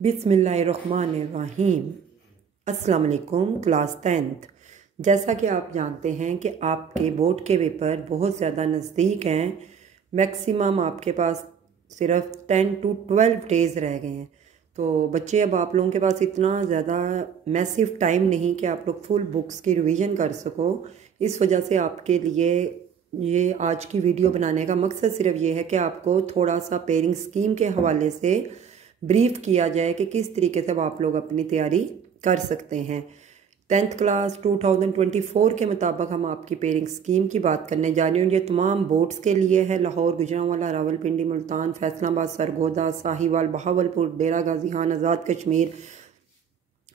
बिस्मिल्लाहिर्रहमानिर्रहीम। अस्सलाम वालेकुम। Class 10th। जैसा कि आप जानते हैं कि आपके बोर्ड के पेपर बहुत ज़्यादा नज़दीक हैं। मैक्सिमम आपके पास सिर्फ 10 to 12 डेज़ रह गए हैं। तो बच्चे, अब आप लोगों के पास इतना ज़्यादा मैसिव टाइम नहीं कि आप लोग फुल बुक्स की रिवीजन कर सको। इस वजह से आपके लिए ये आज की वीडियो बनाने का मकसद सिर्फ ये है कि आपको थोड़ा सा पेयरिंग स्कीम के हवाले से ब्रीफ किया जाए कि किस तरीके से आप लोग अपनी तैयारी कर सकते हैं। 10th क्लास 2024 के मुताबिक हम आपकी पेयरिंग स्कीम की बात करने जा रहे हैं। ये तमाम बोर्ड्स के लिए है। लाहौर, गुजरांवाला, रावलपिंडी, मुल्तान, फैसलाबाद, सरगोदा, साहिवाल, बहावलपुर, डेरा गाजी खान, आज़ाद कश्मीर।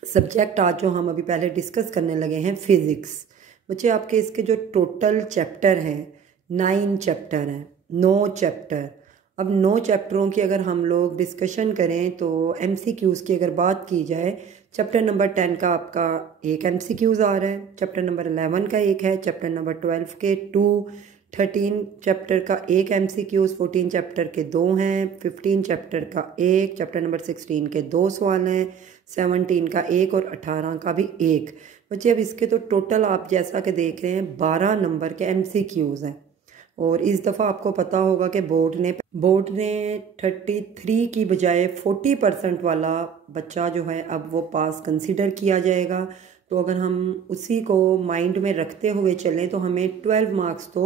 सब्जेक्ट आज जो हम अभी पहले डिस्कस करने लगे हैं, फ़िज़िक्स। बच्चे, आपके इसके जो टोटल चैप्टर हैं 9 चैप्टर हैं, 9 चैप्टर। अब 9 चैप्टरों की अगर हम लोग डिस्कशन करें तो MCQs की अगर बात की जाए, चैप्टर नंबर 10 का आपका एक MCQs आ रहा है, चैप्टर नंबर 11 का एक है, चैप्टर नंबर 12 के 2, 13 चैप्टर का एक MCQs, 14 चैप्टर के 2 हैं, 15 चैप्टर का एक, चैप्टर नंबर 16 के 2 सवाल हैं, 17 का एक और 18 का भी एक। बच्चे, अब इसके तो टोटल आप जैसा कि देख रहे हैं 12 नंबर के MCQs हैं। और इस दफ़ा आपको पता होगा कि बोर्ड ने 33 की बजाय 40% वाला बच्चा जो है अब वो पास कंसिडर किया जाएगा। तो अगर हम उसी को माइंड में रखते हुए चलें तो हमें 12 मार्क्स तो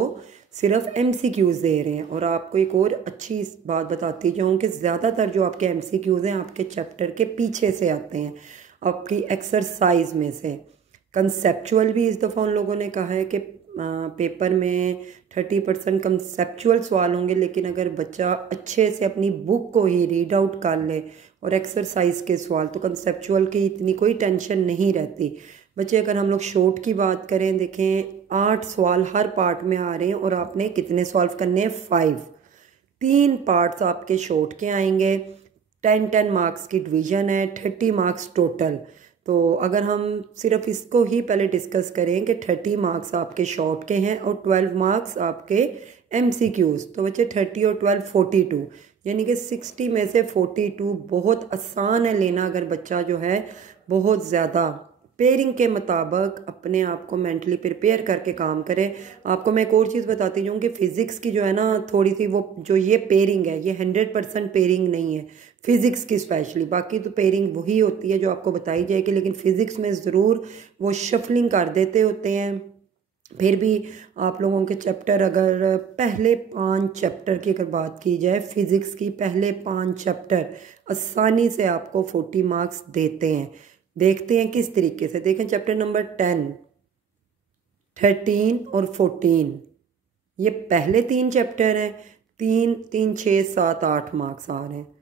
सिर्फ MCQs दे रहे हैं। और आपको एक और अच्छी बात बताती जाऊँ कि ज़्यादातर जो आपके MCQs हैं आपके चैप्टर के पीछे से आते हैं, आपकी एक्सरसाइज में से। कंसेप्चुअल भी इस दफ़ा उन लोगों ने कहा है कि पेपर में 30% कंसेप्चुअल सवाल होंगे, लेकिन अगर बच्चा अच्छे से अपनी बुक को ही रीड आउट कर ले और एक्सरसाइज के सवाल, तो कंसेप्चुअल की इतनी कोई टेंशन नहीं रहती। बच्चे, अगर हम लोग शॉर्ट की बात करें, देखें 8 सवाल हर पार्ट में आ रहे हैं और आपने कितने सॉल्व करने हैं? 5। 3 पार्ट्स आपके शॉर्ट के आएंगे। 10 मार्क्स की डिवीज़न है, 30 मार्क्स टोटल। तो अगर हम सिर्फ इसको ही पहले डिस्कस करें कि 30 मार्क्स आपके शॉर्ट के हैं और 12 मार्क्स आपके MCQs, तो बच्चे 30 और 12 42, यानी कि 60 में से 42 बहुत आसान है लेना अगर बच्चा जो है बहुत ज़्यादा पेयरिंग के मुताबिक अपने आप को मेंटली प्रिपेयर करके काम करे। आपको मैं एक और चीज़ बताती जाऊँ कि फ़िज़िक्स की जो है ना, थोड़ी सी वो जो ये पेयरिंग है, ये 100% पेयरिंग नहीं है फ़िज़िक्स की स्पेशली। बाकी तो पेयरिंग वही होती है जो आपको बताई जाएगी, लेकिन फ़िज़िक्स में ज़रूर वो शफलिंग कर देते होते हैं। फिर भी आप लोगों के चैप्टर, अगर पहले 5 चैप्टर की अगर बात की जाए, फ़िज़िक्स की पहले 5 चैप्टर आसानी से आपको 40 मार्क्स देते हैं। देखते हैं किस तरीके से। देखें, चैप्टर नंबर 10, 13 और 14, ये पहले 3 चैप्टर हैं। 3, 3, 6, 7, 8 मार्क्स आ रहे हैं।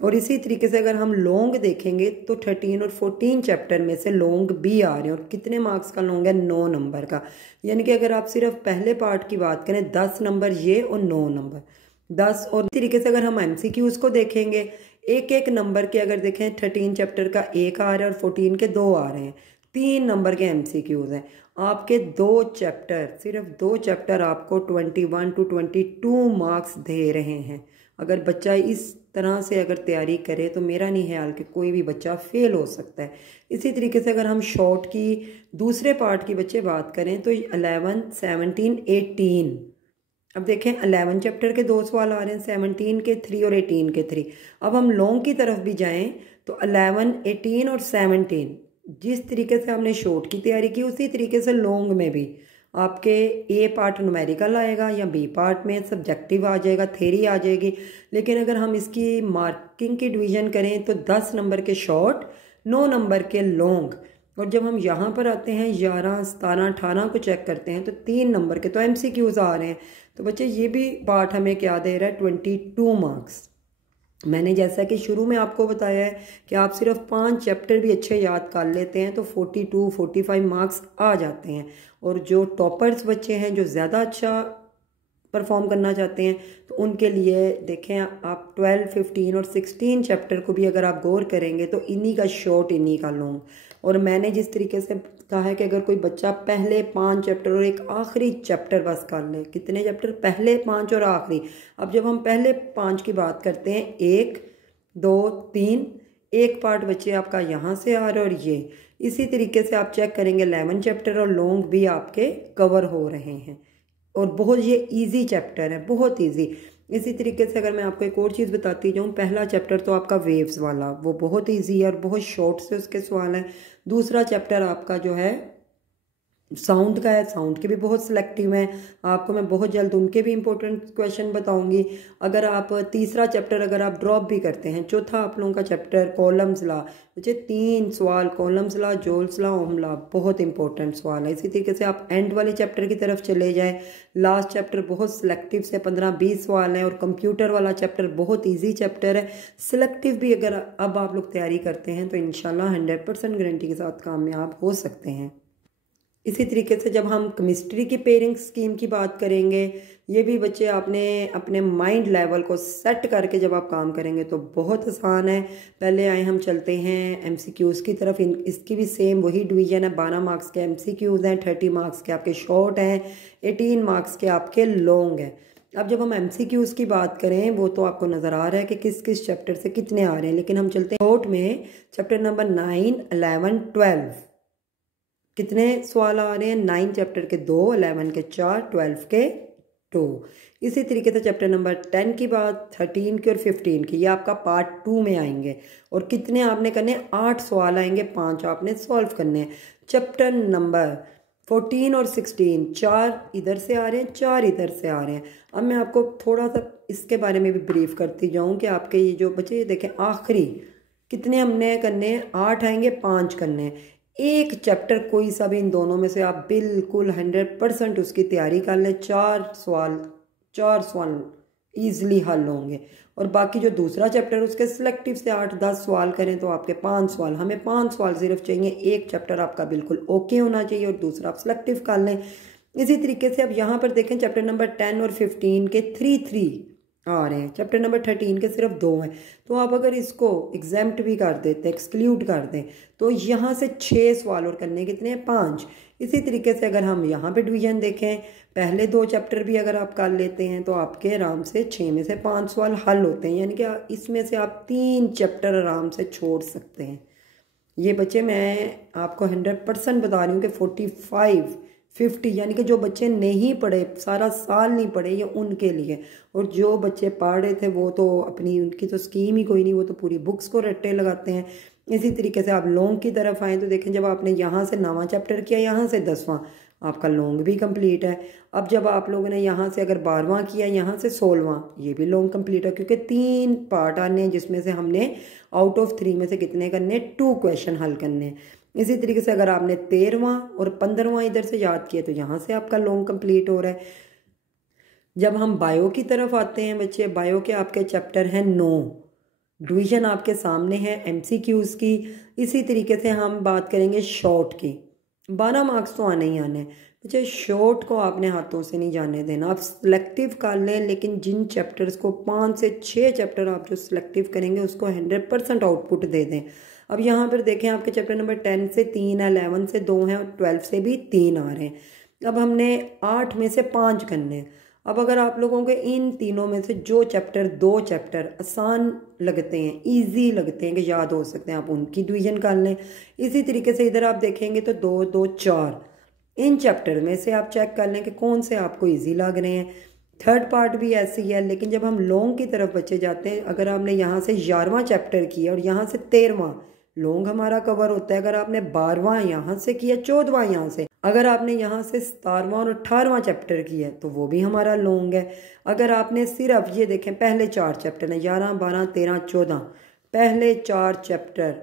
और इसी तरीके से अगर हम लॉन्ग देखेंगे तो 13 और 14 चैप्टर में से लॉन्ग भी आ रहे हैं। और कितने मार्क्स का लॉन्ग है? 9 नंबर का। यानी कि अगर आप सिर्फ पहले पार्ट की बात करें, 10 नंबर ये और 9 नंबर 10। और तरीके से अगर हम MCQs को देखेंगे, एक एक नंबर के अगर देखें, 13 चैप्टर का एक आ रहा है और 14 के 2 आ रहे हैं। 3 नंबर के MCQs हैं। आपके 2 चैप्टर, सिर्फ 2 चैप्टर आपको 21 to 22 मार्क्स दे रहे हैं। अगर बच्चा इस तरह से अगर तैयारी करे तो मेरा नहीं ख्याल कि कोई भी बच्चा फेल हो सकता है। इसी तरीके से अगर हम शॉर्ट की दूसरे पार्ट की बच्चे बात करें तो 11, 17, 18। अब देखें, 11 चैप्टर के 2 सवाल आ रहे हैं, 17 के 3 और 18 के 3। अब हम लॉन्ग की तरफ भी जाएं तो 11, 18 और 17, जिस तरीके से हमने शॉर्ट की तैयारी की उसी तरीके से लॉन्ग में भी आपके A पार्ट न्यूमेरिकल आएगा या B पार्ट में सब्जेक्टिव आ जाएगा, थ्योरी आ जाएगी। लेकिन अगर हम इसकी मार्किंग की डिवीज़न करें तो 10 नंबर के शॉर्ट, 9 नंबर के लॉन्ग। और जब हम यहाँ पर आते हैं 11, 17, 18 को चेक करते हैं तो 3 नंबर के तो MCQs आ रहे हैं। तो बच्चे, ये भी पार्ट हमें क्या दे रहा है? 22 मार्क्स। मैंने जैसा कि शुरू में आपको बताया है कि आप सिर्फ 5 चैप्टर भी अच्छे याद कर लेते हैं तो 42, 45 मार्क्स आ जाते हैं। और जो टॉपर्स बच्चे हैं, जो ज़्यादा अच्छा परफॉर्म करना चाहते हैं, तो उनके लिए देखें, आप 12, 15 और 16 चैप्टर को भी अगर आप गौर करेंगे तो इन्हीं का शॉर्ट, इन्हीं का लॉन्ग। और मैंने जिस तरीके से कहा है कि अगर कोई बच्चा पहले 5 चैप्टर और एक आखिरी चैप्टर बस कर ले। कितने चैप्टर? पहले 5 और आखिरी। अब जब हम पहले 5 की बात करते हैं, 1, 2, 3, एक पार्ट बच्चे आपका यहाँ से आ रहा है और ये इसी तरीके से आप चेक करेंगे 11 चैप्टर और लॉन्ग भी आपके कवर हो रहे हैं और बहुत ये इजी चैप्टर है, बहुत इजी। इसी तरीके से अगर मैं आपको एक और चीज़ बताती जाऊँ, पहला चैप्टर तो आपका वेव्स वाला वो बहुत इजी है और बहुत शॉर्ट से उसके सवाल हैं। दूसरा चैप्टर आपका जो है साउंड का है, साउंड के भी बहुत सिलेक्टिव हैं, आपको मैं बहुत जल्द उनके भी इंपॉर्टेंट क्वेश्चन बताऊंगी। अगर आप तीसरा चैप्टर अगर आप ड्रॉप भी करते हैं, चौथा आप लोगों का चैप्टर कॉलम्स ला, मुझे 3 सवाल कॉलम्स ला, जोल्स ला, ओम ला, बहुत इंपॉर्टेंट सवाल है। इसी तरीके से आप एंड वाले चैप्टर की तरफ चले जाएं, लास्ट चैप्टर बहुत सिलेक्टिव से 15-20 सवाल हैं और कंप्यूटर वाला चैप्टर बहुत ईजी चैप्टर है। सिलेक्टिव भी अगर अब आप लोग तैयारी करते हैं तो इंशाल्लाह 100% गारंटी के साथ कामयाब हो सकते हैं। इसी तरीके से जब हम केमिस्ट्री की पेयरिंग स्कीम की बात करेंगे, ये भी बच्चे आपने अपने माइंड लेवल को सेट करके जब आप काम करेंगे तो बहुत आसान है। पहले आए हम चलते हैं एमसीक्यूज़ की तरफ। इसकी भी सेम वही डिवीजन है, 12 मार्क्स के एमसीक्यूज़ हैं, 30 मार्क्स के आपके शॉर्ट हैं, 18 मार्क्स के आपके लॉन्ग हैं। अब जब हम एमसीक्यूज़ की बात करें वो तो आपको नज़र आ रहा है कि किस किस चैप्टर से कितने आ रहे हैं, लेकिन हम चलते हैं शॉर्ट में चैप्टर नंबर 9, 11, 12 कितने सवाल आ रहे हैं। 9 चैप्टर के 2, 11 के 4, 12 के 2। इसी तरीके से चैप्टर नंबर 10 की बात, 13 की और 15 की, ये आपका पार्ट 2 में आएंगे और कितने आपने करने, 8 सवाल आएंगे, 5 आपने सॉल्व करने हैं। चैप्टर नंबर 14 और 16, 4 इधर से आ रहे हैं, 4 इधर से आ रहे हैं। अब मैं आपको थोड़ा सा इसके बारे में भी ब्रीफ करती जाऊँ कि आपके ये जो बच्चे ये देखें आखिरी कितने हमने करने हैं, 8 आएंगे, 5 करने हैं। एक चैप्टर कोई सा भी इन दोनों में से आप बिल्कुल 100% उसकी तैयारी कर लें, 4 सवाल ईजिली हल होंगे। और बाकी जो दूसरा चैप्टर उसके सिलेक्टिव से 8-10 सवाल करें तो आपके 5 सवाल, हमें 5 सवाल सिर्फ चाहिए। एक चैप्टर आपका बिल्कुल ओके होना चाहिए और दूसरा आप सिलेक्टिव कर लें। इसी तरीके से अब यहाँ पर देखें चैप्टर नंबर 10 और 15 के 3 आ रहे हैं, चैप्टर नंबर 13 के सिर्फ 2 हैं। तो आप अगर इसको एग्जेम्प्ट भी कर देते, एक्सक्लूड कर दें, तो यहाँ से 6 सवाल और करने कितने हैं, 5। इसी तरीके से अगर हम यहाँ पे डिवीजन देखें, पहले 2 चैप्टर भी अगर आप कर लेते हैं तो आपके आराम से 6 में से 5 सवाल हल होते हैं, यानी कि इसमें से आप 3 चैप्टर आराम से छोड़ सकते हैं। ये बच्चे मैं आपको 100% बता रही हूँ कि 45-50 यानी कि जो बच्चे नहीं पढ़े, सारा साल नहीं पढ़े, ये उनके लिए। और जो बच्चे पढ़ रहे थे वो तो अपनी, उनकी तो स्कीम ही कोई नहीं, वो तो पूरी बुक्स को रट्टे लगाते हैं। इसी तरीके से आप लॉन्ग की तरफ आएँ तो देखें, जब आपने यहाँ से 9वां चैप्टर किया, यहाँ से 10वां, आपका लॉन्ग भी कंप्लीट है। अब जब आप लोगों ने यहाँ से अगर 12वां किया, यहाँ से 16वां, ये भी लॉन्ग कंप्लीट है, क्योंकि 3 पार्ट आने हैं जिसमें से हमने आउट ऑफ 3 में से कितने करने, 2 क्वेश्चन हल करने हैं। इसी तरीके से अगर आपने 13वां और 15वां इधर से याद किया तो यहाँ से आपका लॉन्ग कंप्लीट हो रहा है। जब हम बायो की तरफ आते हैं बच्चे, बायो के आपके चैप्टर हैं 9, डिवीजन आपके सामने है एमसीक्यूज़ की। इसी तरीके से हम बात करेंगे शॉर्ट की। 12 मार्क्स तो आने ही आने हैं बच्चे, शॉर्ट को आपने हाथों से नहीं जाने देना। आप सिलेक्टिव कर लें, लेकिन जिन चैप्टर्स को 5 से 6 चैप्टर आप जो सिलेक्टिव करेंगे उसको 100% आउटपुट दे दें। अब यहाँ पर देखें आपके चैप्टर नंबर 10 से 3 है, 11 से 2 हैं और 12 से भी 3 आ रहे हैं। अब हमने 8 में से 5 करने हैं। अब अगर आप लोगों के इन तीनों में से जो चैप्टर 2 चैप्टर आसान लगते हैं, इजी लगते हैं कि याद हो सकते हैं, आप उनकी डिवीजन कर लें। इसी तरीके से इधर आप देखेंगे तो 2, 2, 4 इन चैप्टर में से आप चेक कर लें कि कौन से आपको इजी लग रहे हैं। थर्ड पार्ट भी ऐसी है, लेकिन जब हम लॉन्ग की तरफ बचे जाते हैं, अगर आपने यहाँ से 11वां चैप्टर किया और यहाँ से 13वां, लॉन्ग हमारा कवर होता है। अगर आपने 12वां यहाँ से किया, 14वां यहाँ से, अगर आपने यहाँ से 17वां और 18वां चैप्टर किया तो वो भी हमारा लॉन्ग है। अगर आपने सिर्फ ये देखें, पहले 4 चैप्टर हैं, 11, 12, 13, 14, पहले 4 चैप्टर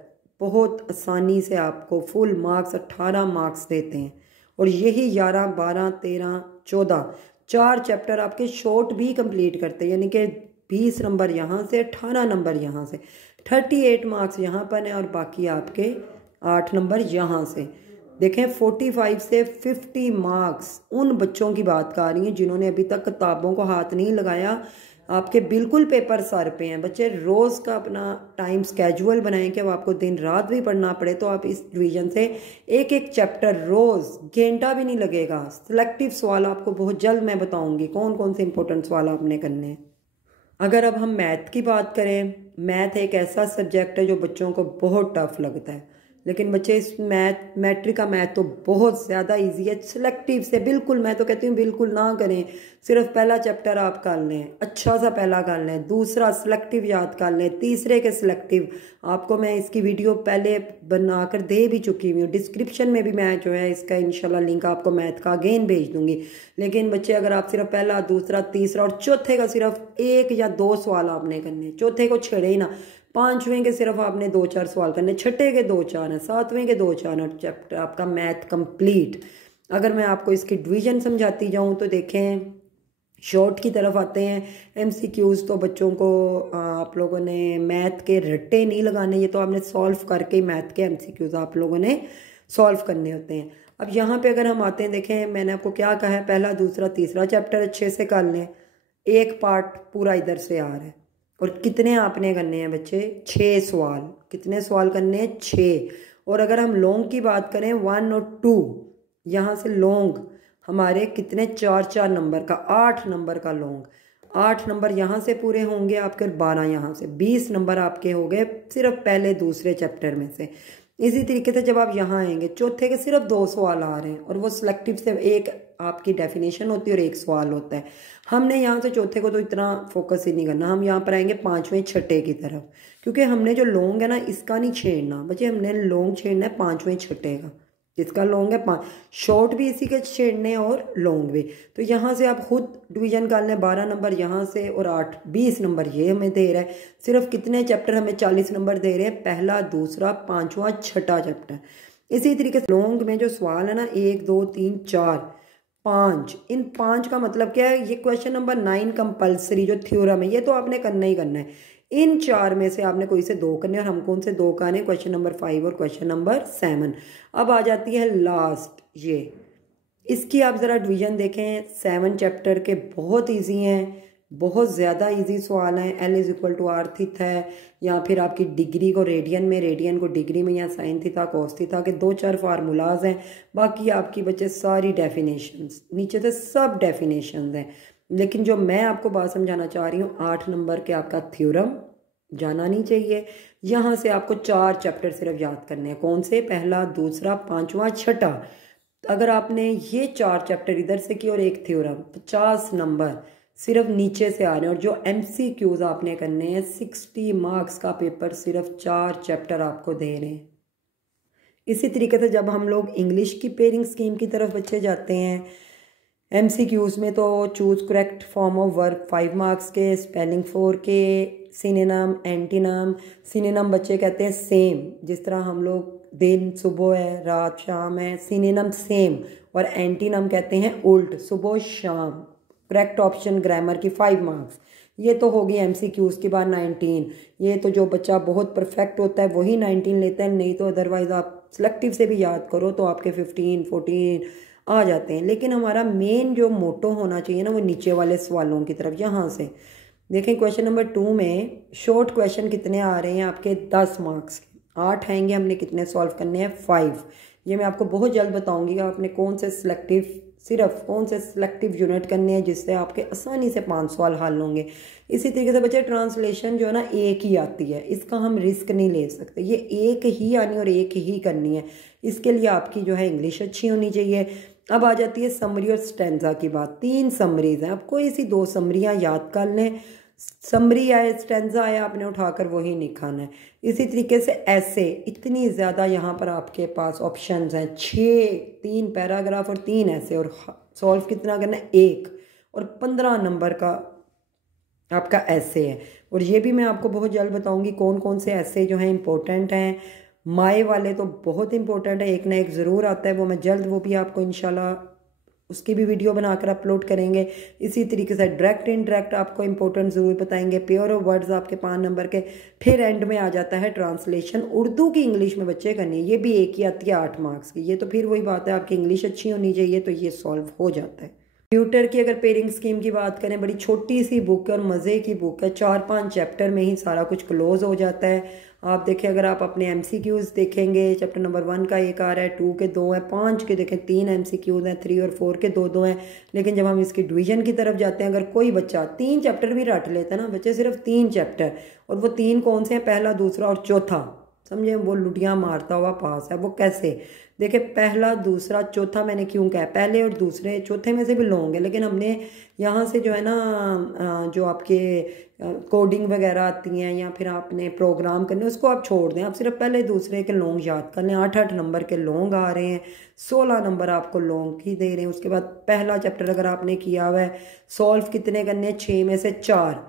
बहुत आसानी से आपको फुल मार्क्स 18 मार्क्स देते हैं। और यही 11, 12, 13, 14 4 चैप्टर आपके शॉर्ट भी कंप्लीट करते हैं, यानी कि 20 नंबर यहाँ से, 18 नंबर यहाँ से, 38 मार्क्स यहाँ पर हैं और बाकी आपके 8 नंबर यहाँ से। देखें 45 से 50 मार्क्स उन बच्चों की बात कर रही हैं जिन्होंने अभी तक किताबों को हाथ नहीं लगाया। आपके बिल्कुल पेपर सर पे हैं बच्चे। रोज़ का अपना टाइम स्केजुअल बनाएं कि अब आपको दिन रात भी पढ़ना पड़े, तो आप इस डिवीजन से एक एक चैप्टर रोज़, घंटा भी नहीं लगेगा। सिलेक्टिव सवाल आपको बहुत जल्द मैं बताऊंगी कौन कौन से इंपॉर्टेंट सवाल आपने करने हैं। अगर अब हम मैथ की बात करें, मैथ एक ऐसा सब्जेक्ट है जो बच्चों को बहुत टफ लगता है, लेकिन बच्चे इस मैट्रिक का मैथ तो बहुत ज़्यादा इजी है। सिलेक्टिव से बिल्कुल, मैं तो कहती हूँ बिल्कुल ना करें, सिर्फ पहला चैप्टर आप कर लें, अच्छा सा पहला कर लें, दूसरा सिलेक्टिव याद कर लें, तीसरे के सिलेक्टिव आपको मैं इसकी वीडियो पहले बनाकर दे भी चुकी हुई हूँ। डिस्क्रिप्शन में भी मैं जो है इसका इंशाल्लाह लिंक आपको मैथ का अगेन भेज दूंगी। लेकिन बच्चे अगर आप सिर्फ पहला, दूसरा, तीसरा और चौथे का सिर्फ 1 या 2 सवाल आपने करने, चौथे को छेड़े ही ना, पांचवें के सिर्फ आपने 2-4 सवाल करने, छठे के 2-4 हैं, सातवें के 2-4 हैं, चैप्टर आपका मैथ कंप्लीट। अगर मैं आपको इसकी डिवीजन समझाती जाऊं तो देखें, शॉर्ट की तरफ आते हैं। एमसीक्यूज तो बच्चों को आप लोगों ने मैथ के रट्टे नहीं लगाने, ये तो आपने सॉल्व करके मैथ के एमसीक्यूज आप लोगों ने सॉल्व करने होते हैं। अब यहाँ पे अगर हम आते हैं, देखें मैंने आपको क्या कहा है, पहला, दूसरा, तीसरा चैप्टर अच्छे से कर लें, एक पार्ट पूरा इधर से आ रहा है। और कितने आपने करने हैं बच्चे, 6 सवाल। कितने सवाल करने हैं, 6। और अगर हम लॉन्ग की बात करें 1 और 2, यहाँ से लॉन्ग हमारे कितने, 4-4 नंबर का, 8 नंबर का लॉन्ग, 8 नंबर यहाँ से पूरे होंगे आपके, 12 यहाँ से, 20 नंबर आपके हो गए सिर्फ पहले दूसरे चैप्टर में से। इसी तरीके से जब आप यहाँ आएंगे, चौथे के सिर्फ 2 सवाल आ रहे हैं, और वो सिलेक्टिव से एक आपकी डेफिनेशन होती है और एक सवाल होता है। हमने यहाँ से चौथे को तो इतना फोकस ही नहीं करना, हम यहाँ पर आएंगे पांचवें छठे की तरफ, क्योंकि हमने जो लॉन्ग है ना इसका नहीं छेड़ना बच्चे, हमने लॉन्ग छेड़ना है पांचवें छठे का, जिसका लॉन्ग है 5, शॉर्ट भी इसी के छेड़ने और लॉन्ग भी। तो यहाँ से आप खुद डिवीजन कर लें, 12 नंबर यहाँ से और 8, 20 नंबर ये हमें दे रहा है। सिर्फ कितने चैप्टर हमें 40 नंबर दे रहे हैं, पहला, दूसरा, पांचवा, छठा चैप्टर। इसी तरीके से लॉन्ग में जो सवाल है ना, 1, 2, 3, 4, 5, इन 5 का मतलब क्या है, ये क्वेश्चन नंबर 9 कंपल्सरी जो थ्योरम है, ये तो आपने करना ही करना है। इन 4 में से आपने कोई से 2 करने, और हम कौन से 2 करने, क्वेश्चन नंबर 5 और क्वेश्चन नंबर 7। अब आ जाती है लास्ट, ये इसकी आप ज़रा डिवीजन देखें। 7 चैप्टर के बहुत इजी हैं, बहुत ज़्यादा इजी सवाल हैं। L = R थीटा है, या फिर आपकी डिग्री को रेडियन में, रेडियन को डिग्री में, या साइन थीटा, कोस थीटा के 2-4 फार्मूलाज हैं। बाकी आपकी बच्चे सारी डेफिनेशंस, नीचे से सब डेफिनेशंस हैं। लेकिन जो मैं आपको बात समझाना चाह रही हूँ, 8 नंबर के आपका थ्योरम जाना नहीं चाहिए। यहाँ से आपको 4 चैप्टर सिर्फ याद करने हैं, कौन से, पहला, दूसरा, पांचवा, छठा। अगर आपने ये 4 चैप्टर इधर से किए और एक थ्योरम, 50 नंबर सिर्फ नीचे से आ रहे हैं। और जो एमसीक्यूज आपने करने हैं, 60 मार्क्स का पेपर सिर्फ 4 चैप्टर आपको दे रहे हैं। इसी तरीके से जब हम लोग इंग्लिश की पेयरिंग स्कीम की तरफ बच्चे जाते हैं, एमसीक्यूज में तो choose correct form of verb 5 marks के, स्पेलिंग 4 के, सिनोनिम, एंटीनिम। सिनोनिम बच्चे कहते हैं सेम, जिस तरह हम लोग दिन सुबह है, रात शाम है, सिनोनिम सेम। और एंटीनिम कहते हैं उल्ट, सुबह शाम। करेक्ट ऑप्शन ग्रामर की 5 मार्क्स। ये तो होगी एमसीक्यूज के बाद 19। ये तो जो बच्चा बहुत परफेक्ट होता है वही 19 लेता है, नहीं तो अदरवाइज आप सिलेक्टिव से भी याद करो तो आपके 15, 14 आ जाते हैं। लेकिन हमारा मेन जो मोटो होना चाहिए ना, वो नीचे वाले सवालों की तरफ। यहाँ से देखें, क्वेश्चन नंबर 2 में शॉर्ट क्वेश्चन कितने आ रहे हैं आपके, 10 मार्क्स के, 8 आएंगे, हमने कितने सॉल्व करने हैं, 5। ये मैं आपको बहुत जल्द बताऊंगी कि आपने कौन से सिलेक्टिव, सिर्फ कौन से सिलेक्टिव यूनिट करने हैं जिससे आपके आसानी से 5 सवाल हल होंगे। इसी तरीके से बच्चे ट्रांसलेशन जो है ना, एक ही आती है, इसका हम रिस्क नहीं ले सकते, ये एक ही आनी और एक ही करनी है। इसके लिए आपकी जो है इंग्लिश अच्छी होनी चाहिए। अब आ जाती है समरी और स्टेंजा की बात। 3 समरीज हैं, आप कोई सी 2 समरियाँ याद कर लें। समरी आए, स्टेंजा आए, आपने उठाकर वही निकालना है। इसी तरीके से ऐसे इतनी ज़्यादा यहाँ पर आपके पास ऑप्शंस हैं, 6, 3 पैराग्राफ और 3 ऐसे। और सॉल्व कितना करना है, 1, और 15 नंबर का आपका ऐसे है। और ये भी मैं आपको बहुत जल्द बताऊंगी कौन कौन से ऐसे जो हैं इंपॉर्टेंट हैं। माए वाले तो बहुत इंपॉर्टेंट है, एक ना एक ज़रूर आता है, वो मैं जल्द वो भी आपको इंशाल्लाह उसकी भी वीडियो बनाकर अपलोड करेंगे। इसी तरीके से डायरेक्ट इनडायरेक्ट आपको इंपॉर्टेंट ज़रूर बताएंगे। पेयर ऑफ वर्ड्स आपके 5 नंबर के। फिर एंड में आ जाता है ट्रांसलेशन, उर्दू की इंग्लिश में बच्चे करनी है, ये भी एक ही आती है 8 मार्क्स की। ये तो फिर वही बात है, आपकी इंग्लिश अच्छी होनी चाहिए तो ये सॉल्व हो जाता है। ट्यूटर की अगर पेयरिंग स्कीम की बात करें, बड़ी छोटी सी बुक है और मज़े की बुक है, 4-5 चैप्टर में ही सारा कुछ क्लोज हो जाता है। आप देखें, अगर आप अपने MCQs देखेंगे, चैप्टर नंबर 1 का एक आ रहा है, 2 के 2 हैं, 5 के देखें 3 MCQs हैं, 3 और 4 के 2 हैं। लेकिन जब हम इसकी डिवीजन की तरफ जाते हैं, अगर कोई बच्चा 3 चैप्टर भी रट लेता है ना, बच्चे सिर्फ 3 चैप्टर, और वो 3 कौन से हैं, पहला, दूसरा और चौथा, समझे, वो लुटियाँ मारता हुआ पास है। वो कैसे, देखिए पहला, दूसरा, चौथा मैंने क्यों कहा, पहले और दूसरे चौथे में से भी लॉन्ग है, लेकिन हमने यहाँ से जो है ना जो आपके कोडिंग वगैरह आती हैं या फिर आपने प्रोग्राम करने, उसको आप छोड़ दें, आप सिर्फ पहले दूसरे के लॉन्ग याद कर लें। 8-8 नंबर के लॉन्ग आ रहे हैं, 16 नंबर आपको लॉन्ग की दे रहे हैं। उसके बाद पहला चैप्टर अगर आपने किया हुआ है, सॉल्व कितने करने, 6 में से 4,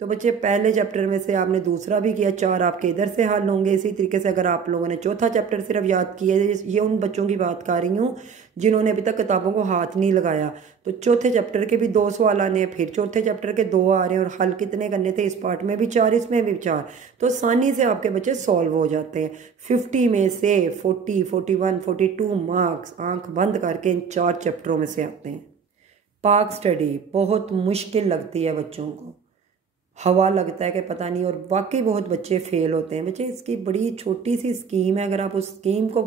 तो बच्चे पहले चैप्टर में से आपने दूसरा भी किया, 4 आपके इधर से हल होंगे। इसी तरीके से अगर आप लोगों ने चौथा चैप्टर सिर्फ याद किया, ये उन बच्चों की बात कर रही हूँ जिन्होंने अभी तक किताबों को हाथ नहीं लगाया, तो चौथे चैप्टर के भी 2 सवाल आने हैं, फिर चौथे चैप्टर के 2 आ रहे हैं, और हल कितने करने थे, इस पार्ट में भी 4, इसमें भी 4, तो आसानी से आपके बच्चे सॉल्व हो जाते हैं। 50 में से 40, 41, 42 मार्क्स आंख बंद करके इन 4 चैप्टरों में से आते हैं। पाक स्टडी बहुत मुश्किल लगती है बच्चों को, हवा लगता है कि पता नहीं, और वाकई बहुत बच्चे फेल होते हैं। बच्चे इसकी बड़ी छोटी सी स्कीम है, अगर आप उस स्कीम को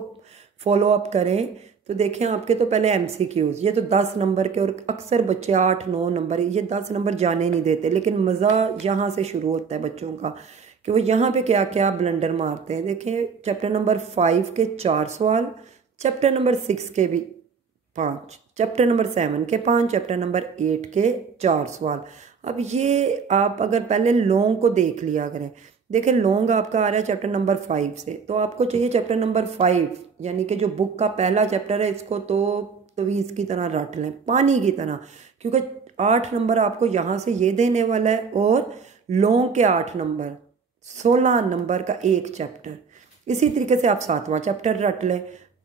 फॉलो अप करें तो देखें, आपके तो पहले MCQs, ये तो 10 नंबर के, और अक्सर बच्चे 8-9 नंबर, ये 10 नंबर जाने नहीं देते। लेकिन मज़ा यहाँ से शुरू होता है बच्चों का कि वो यहाँ पे क्या क्या ब्लंडर मारते हैं। देखें, चैप्टर नंबर 5 के 4 सवाल, चैप्टर नंबर 6 के भी 5, चैप्टर नंबर 7 के 5, चैप्टर नंबर 8 के 4 सवाल। अब ये आप अगर पहले लॉन्ग को देख लिया करें, देखें लॉन्ग आपका आ रहा है चैप्टर नंबर 5 से, तो आपको चाहिए चैप्टर नंबर 5, यानी कि जो बुक का पहला चैप्टर है, इसको तो तवीज़ की तरह रट लें, पानी की तरह, क्योंकि 8 नंबर आपको यहाँ से ये देने वाला है, और लॉन्ग के 8 नंबर, 16 नंबर का एक चैप्टर। इसी तरीके से आप 7वां चैप्टर रट लें,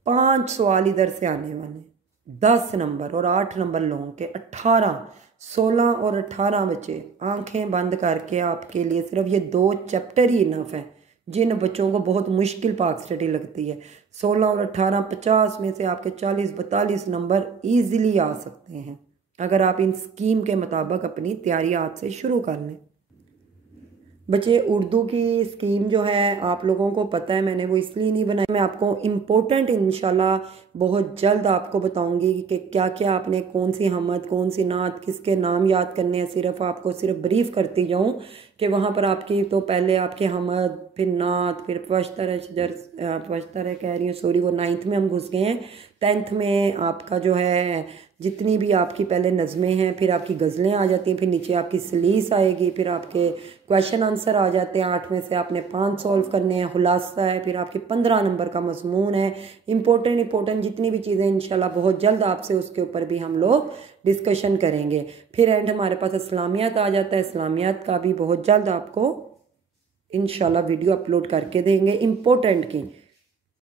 5 सवाल इधर से आने वाले, 10 नंबर और 8 नंबर लॉन्ग के, 18, 16 और 18 बच्चे आंखें बंद करके आपके लिए सिर्फ ये 2 चैप्टर ही इनफ है। जिन बच्चों को बहुत मुश्किल पाक स्टडी लगती है, 16 और 18, 50 में से आपके 40-42 नंबर ईजिली आ सकते हैं, अगर आप इन स्कीम के मुताबिक अपनी तैयारी आज से शुरू कर लें। बच्चे, उर्दू की स्कीम जो है आप लोगों को पता है, मैंने वो इसलिए नहीं बनाई, मैं आपको इम्पोर्टेंट इंशाल्लाह बहुत जल्द आपको बताऊंगी कि क्या क्या आपने, कौन सी हमद, कौन सी नात, किसके नाम याद करने हैं। सिर्फ आपको सिर्फ ब्रीफ करती जाऊं कि वहाँ पर आपकी तो पहले आपके हमद, फिर नात, फिर पश्तर कह रही हूँ, सॉरी, वो 9th में हम घुस गए हैं। 10th में आपका जो है जितनी भी आपकी पहले नज़में हैं, फिर आपकी गज़लें आ जाती हैं, फिर नीचे आपकी सलीस आएगी, फिर आपके क्वेश्चन आंसर आ जाते हैं। 8 में से आपने 5 सॉल्व करने हैं, खुलासा है, फिर आपके 15 नंबर का मज़मून है। इंपॉर्टेंट जितनी भी चीज़ें इंशाल्लाह बहुत जल्द आपसे उसके ऊपर भी हम लोग डिस्कशन करेंगे। फिर एंड हमारे पास इस्लामियात आ जाता है, इस्लामियात का भी बहुत जल्द आपको इंशाल्लाह वीडियो अपलोड करके देंगे इम्पोर्टेंट की।